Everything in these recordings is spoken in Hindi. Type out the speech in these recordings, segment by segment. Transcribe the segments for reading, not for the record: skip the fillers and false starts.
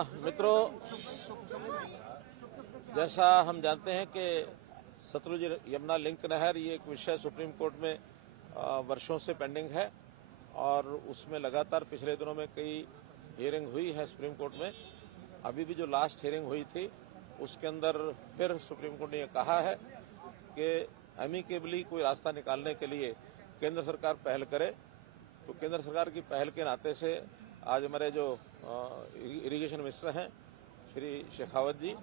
मित्रों, जैसा हम जानते हैं कि सतलुज यमुना लिंक नहर ये एक विषय सुप्रीम कोर्ट में वर्षों से पेंडिंग है और उसमें लगातार पिछले दिनों में कई हियरिंग हुई है सुप्रीम कोर्ट में। अभी भी जो लास्ट हियरिंग हुई थी उसके अंदर फिर सुप्रीम कोर्ट ने यह कहा है कि एमिकेबली कोई रास्ता निकालने के लिए केंद्र सरकार पहल करे। तो केंद्र सरकार की पहल के नाते से आज हमारे जो इरिगेशन मिनिस्टर हैं श्री शेखावत जी,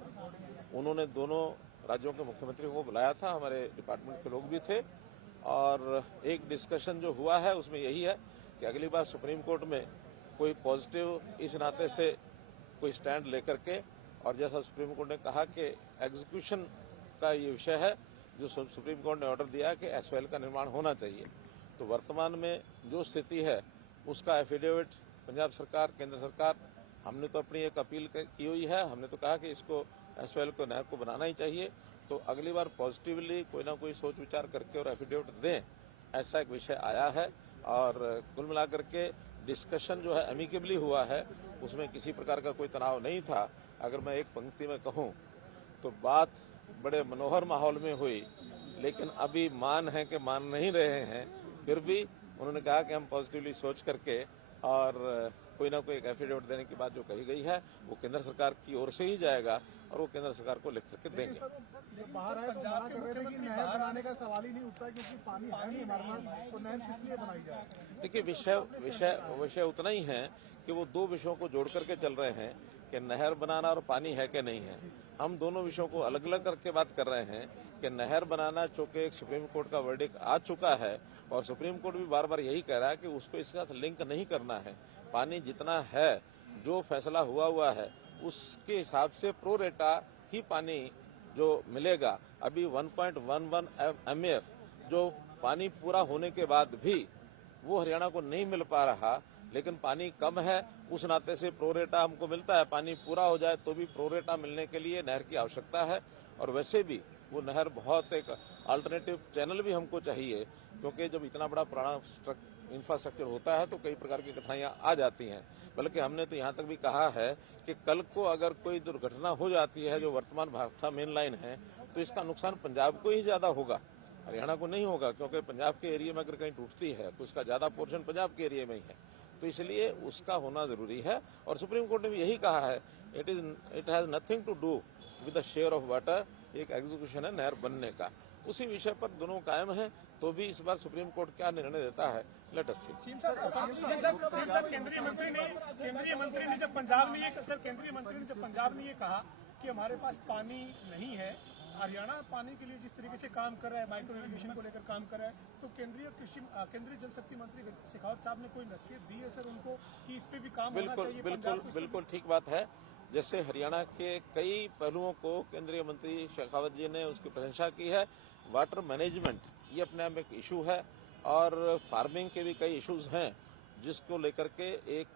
उन्होंने दोनों राज्यों के मुख्यमंत्रियों को बुलाया था, हमारे डिपार्टमेंट के लोग भी थे और एक डिस्कशन जो हुआ है उसमें यही है कि अगली बार सुप्रीम कोर्ट में कोई पॉजिटिव इस नाते से कोई स्टैंड लेकर के, और जैसा सुप्रीम कोर्ट ने कहा कि एग्जीक्यूशन का ये विषय है जो सुप्रीम कोर्ट ने ऑर्डर दिया है कि एसवाईएल का निर्माण होना चाहिए। तो वर्तमान में जो स्थिति है उसका एफिडेविट पंजाब सरकार, केंद्र सरकार, हमने तो अपनी एक अपील की हुई है। हमने तो कहा कि इसको एसवाईएल को नहर को बनाना ही चाहिए। तो अगली बार पॉजिटिवली कोई ना कोई सोच विचार करके और एफिडेविट दें, ऐसा एक विषय आया है। और कुल मिलाकर के डिस्कशन जो है एमिकेबली हुआ है, उसमें किसी प्रकार का कोई तनाव नहीं था। अगर मैं एक पंक्ति में कहूँ तो बात बड़े मनोहर माहौल में हुई, लेकिन अभी मान है कि मान नहीं रहे हैं। फिर भी उन्होंने कहा कि हम पॉजिटिवली सोच करके और कोई ना कोई एक एफिडेविट देने की बात जो कही गई है वो केंद्र सरकार की ओर से ही जाएगा और वो केंद्र सरकार को लिख करके देंगे। बाहर है पंजाब के मुख्यमंत्री नहर बनाने का सवाल ही नहीं उठता क्योंकि पानी है नहीं हमारे पास, तो नहर किस लिए बनाई जाए? देखिए विषय उतना ही है कि वो दो विषयों को जोड़ करके चल रहे हैं कि नहर बनाना और पानी है कि नहीं है। हम दोनों विषयों को अलग अलग करके बात कर रहे हैं कि नहर बनाना चूंकि एक सुप्रीम कोर्ट का वर्डिक्ट आ चुका है और सुप्रीम कोर्ट भी बार बार यही कह रहा है कि उसको इसके साथ लिंक नहीं करना है। पानी जितना है, जो फैसला हुआ है उसके हिसाब से प्रो रेटा ही पानी जो मिलेगा। अभी 1.11 MF जो पानी पूरा होने के बाद भी वो हरियाणा को नहीं मिल पा रहा, लेकिन पानी कम है उस नाते से प्रोरेटा हमको मिलता है। पानी पूरा हो जाए तो भी प्रोरेटा मिलने के लिए नहर की आवश्यकता है। और वैसे भी वो नहर बहुत एक अल्टरनेटिव चैनल भी हमको चाहिए, क्योंकि जब इतना बड़ा पुराना इंफ्रास्ट्रक्चर होता है तो कई प्रकार की कठिनाइयां आ जाती हैं। बल्कि हमने तो यहाँ तक भी कहा है कि कल को अगर कोई दुर्घटना हो जाती है जो वर्तमान भाखड़ा मेन लाइन है, तो इसका नुकसान पंजाब को ही ज्यादा होगा, हरियाणा को नहीं होगा। क्योंकि पंजाब के एरिया में अगर कहीं टूटती है तो उसका ज्यादा पोर्शन पंजाब के एरिया में ही है। तो इसलिए उसका होना जरूरी है। और सुप्रीम कोर्ट ने भी यही कहा है, it has nothing to do with the share of water. एक एग्जीक्यूशन है नहर बनने का, उसी विषय पर दोनों कायम है। तो भी इस बार सुप्रीम कोर्ट क्या निर्णय देता है, लेट अस सी। केंद्रीय मंत्री ने जब पंजाब ने ये कहा कि हमारे पास पानी नहीं है, हरियाणा पानी के लिए जिस तरीके से काम कर रहा है, माइक्रो इरिगेशन को लेकर काम कर रहा है, तो केंद्रीय जल शक्ति मंत्री शेखावत साहब ने कोई नसीहत दी है सर उनको कि इस पे भी काम होना चाहिए? बिल्कुल ठीक बात है। जैसे हरियाणा के कई पहलुओं को केंद्रीय मंत्री शेखावत जी ने उसकी प्रशंसा की है। वाटर मैनेजमेंट ये अपने आप में एक इशू है और फार्मिंग के भी कई इश्यूज हैं, जिसको लेकर के एक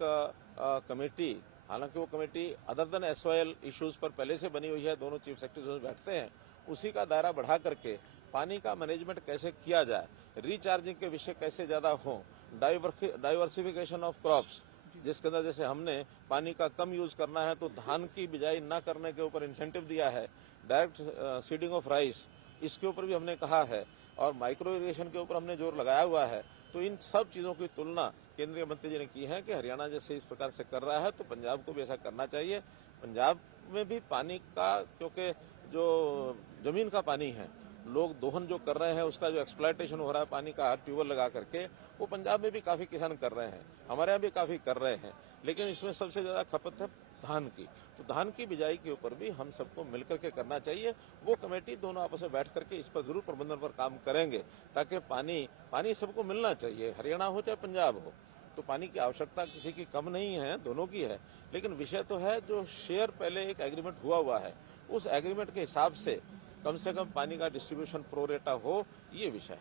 कमेटी, हालांकि वो committee other than SYL issues पर पहले से बनी हुई है, दोनों चीफ सेक्रेटरीज बैठते हैं, उसी का दायरा बढ़ा करके पानी का मैनेजमेंट कैसे किया जाए, रिचार्जिंग के विषय कैसे ज्यादा हो, डाइवर्सिफिकेशन ऑफ क्रॉप्स, जिसके अंदर जैसे हमने पानी का कम यूज करना है तो धान की बिजाई न करने के ऊपर इंसेंटिव दिया है, डायरेक्ट सीडिंग ऑफ राइस इसके ऊपर भी हमने कहा है, और माइक्रो इरिगेशन के ऊपर हमने जोर लगाया हुआ है। तो इन सब चीजों की तुलना केंद्रीय मंत्री जी ने की है कि हरियाणा जैसे इस प्रकार से कर रहा है तो पंजाब को भी ऐसा करना चाहिए। पंजाब में भी पानी का, क्योंकि जो जमीन का पानी है, लोग दोहन जो कर रहे हैं उसका जो एक्सप्लॉयटेशन हो रहा है पानी का ट्यूबवेल लगा करके, वो पंजाब में भी काफी किसान कर रहे हैं, हमारे यहाँ भी काफी कर रहे हैं। लेकिन इसमें सबसे ज्यादा खपत है धान की। तो धान की बिजाई के ऊपर भी हम सबको मिलकर के करना चाहिए। वो कमेटी दोनों आपस में बैठ करके इस पर जरूर प्रबंधन पर काम करेंगे, ताकि पानी सबको मिलना चाहिए, हरियाणा हो चाहे पंजाब हो। तो पानी की आवश्यकता किसी की कम नहीं है, दोनों की है। लेकिन विषय तो है जो शेयर पहले एक एग्रीमेंट हुआ है, उस एग्रीमेंट के हिसाब से कम पानी का डिस्ट्रीब्यूशन प्रो रेटा हो, ये विषय।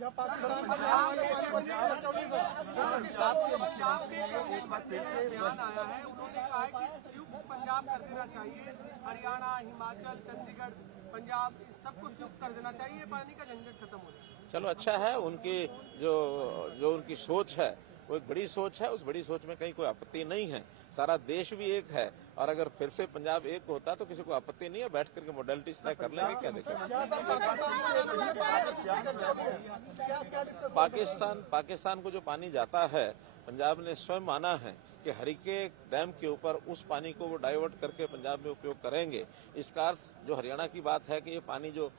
पंजाब कर देना चाहिए, हरियाणा, हिमाचल, चंडीगढ़, पंजाब सबको संयुक्त कर देना चाहिए, पानी का झंझट खत्म हो जाए। चलो अच्छा है, उनकी जो उनकी सोच है वो एक बड़ी सोच है, उस बड़ी सोच में कहीं कोई आपत्ति नहीं है। सारा देश भी एक है और अगर फिर से पंजाब एक होता तो किसी को आपत्ति नहीं है, बैठ करके मोडेलिटीज तय कर लेंगे। क्या देखें, पाकिस्तान को जो पानी जाता है, पंजाब ने स्वयं माना है कि हरिके डैम के ऊपर उस पानी को वो डाइवर्ट करके पंजाब में उपयोग करेंगे। इसका अर्थ जो हरियाणा की बात है कि ये पानी जो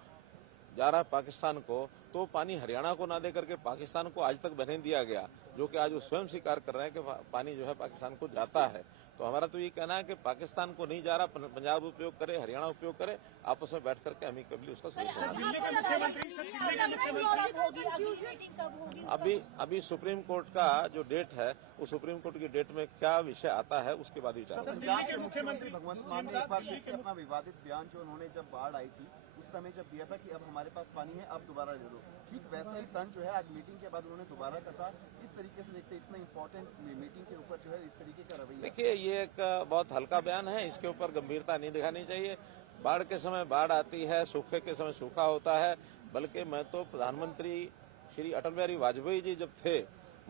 जा रहा है पाकिस्तान को, तो पानी हरियाणा को ना दे करके पाकिस्तान को आज तक बहने दिया गया, जो कि आज वो स्वयं स्वीकार कर रहे हैं कि पानी जो है पाकिस्तान को जाता है। तो हमारा तो ये कहना है कि पाकिस्तान को नहीं जा रहा, पंजाब उपयोग करे, हरियाणा उपयोग करे, आपस में बैठ करके अमिकेबली उसका अभी सुप्रीम कोर्ट का जो डेट है, उस सुप्रीम कोर्ट की डेट में क्या विषय आता है उसके बाद विचार। दिल्ली के मुख्यमंत्री भगवंत मान ने एक बार फिर से अपना विवादित बयान जो उन्होंने जब बाढ़ आई थी उस समय जब दिया था कि अब हमारे पास पानी है, अब दोबारा ले लो, ठीक वैसा ही टर्न जो है आज मीटिंग के बाद उन्होंने दोबारा कसा। इस तरीके से देखते इतना इंपॉर्टेंट मीटिंग के ऊपर जो है इस तरीके का रवैया। देखिए, ये एक बहुत हल्का बयान है, इसके ऊपर गंभीरता नहीं दिखानी चाहिए। बाढ़ के समय बाढ़ आती है, सूखे के समय सूखा होता है। बल्कि मैं तो प्रधानमंत्री श्री अटल बिहारी वाजपेयी जी जब थे,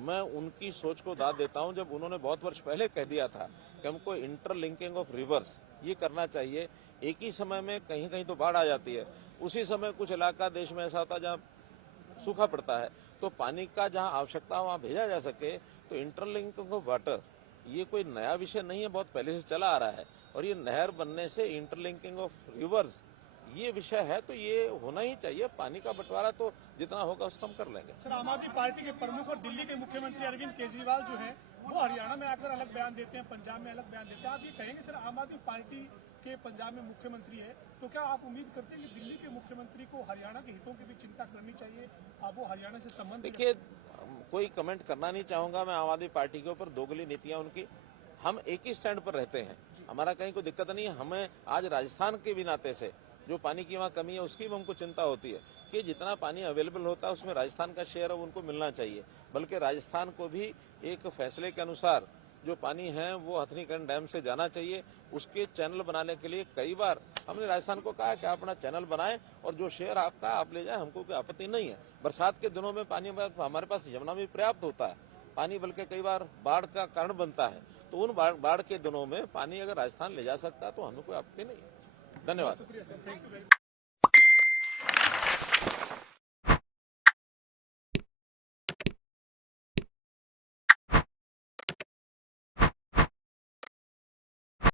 मैं उनकी सोच को दाद देता हूं, जब उन्होंने बहुत वर्ष पहले कह दिया था कि हमको इंटरलिंकिंग ऑफ रिवर्स ये करना चाहिए। एक ही समय में कहीं कहीं तो बाढ़ आ जाती है, उसी समय कुछ इलाका देश में ऐसा होता है जहाँ सूखा पड़ता है, तो पानी का जहाँ आवश्यकता हो वहाँ भेजा जा सके। तो इंटरलिंकिंग ऑफ वाटर ये कोई नया विषय नहीं है, बहुत पहले से चला आ रहा है। और ये नहर बनने से इंटरलिंकिंग ऑफ रिवर्स ये विषय है, तो ये होना ही चाहिए। पानी का बंटवारा तो जितना होगा उसको हम कर लेंगे। सर, आम आदमी पार्टी के प्रमुख और दिल्ली के मुख्यमंत्री अरविंद केजरीवाल जो है वो हरियाणा में आकर अलग बयान देते हैं, पंजाब में अलग बयान देते हैं। आप ये कहेंगे सर, आम आदमी पार्टी के पंजाब में मुख्यमंत्री है, तो क्या आप उम्मीद करते हैं कि दिल्ली के मुख्यमंत्री को हरियाणा के हितों की भी चिंता करनी चाहिए? आप वो हरियाणा से संबंध देखिए, कोई कमेंट करना नहीं चाहूंगा मैं आम आदमी पार्टी के ऊपर, दोगली नीतियां उनकी। हम एक ही स्टैंड पर रहते हैं, हमारा कहीं कोई दिक्कत नहीं है। हमें आज राजस्थान के भी नाते से जो पानी की वहाँ कमी है उसकी भी हमको चिंता होती है कि जितना पानी अवेलेबल होता है उसमें राजस्थान का शेयर है उनको मिलना चाहिए। बल्कि राजस्थान को भी एक फैसले के अनुसार जो पानी है वो हथनीकुंड डैम से जाना चाहिए। उसके चैनल बनाने के लिए कई बार हमने राजस्थान को कहा कि आप अपना चैनल बनाएं और जो शेयर आपका आप ले जाएं, हमको कोई आपत्ति नहीं है। बरसात के दिनों में पानी हमारे पास यमुना में पर्याप्त होता है पानी, बल्कि कई बार बाढ़ का कारण बनता है। तो उन बाढ़ के दिनों में पानी अगर राजस्थान ले जा सकता है तो हमें कोई आपत्ति नहीं है। धन्यवाद।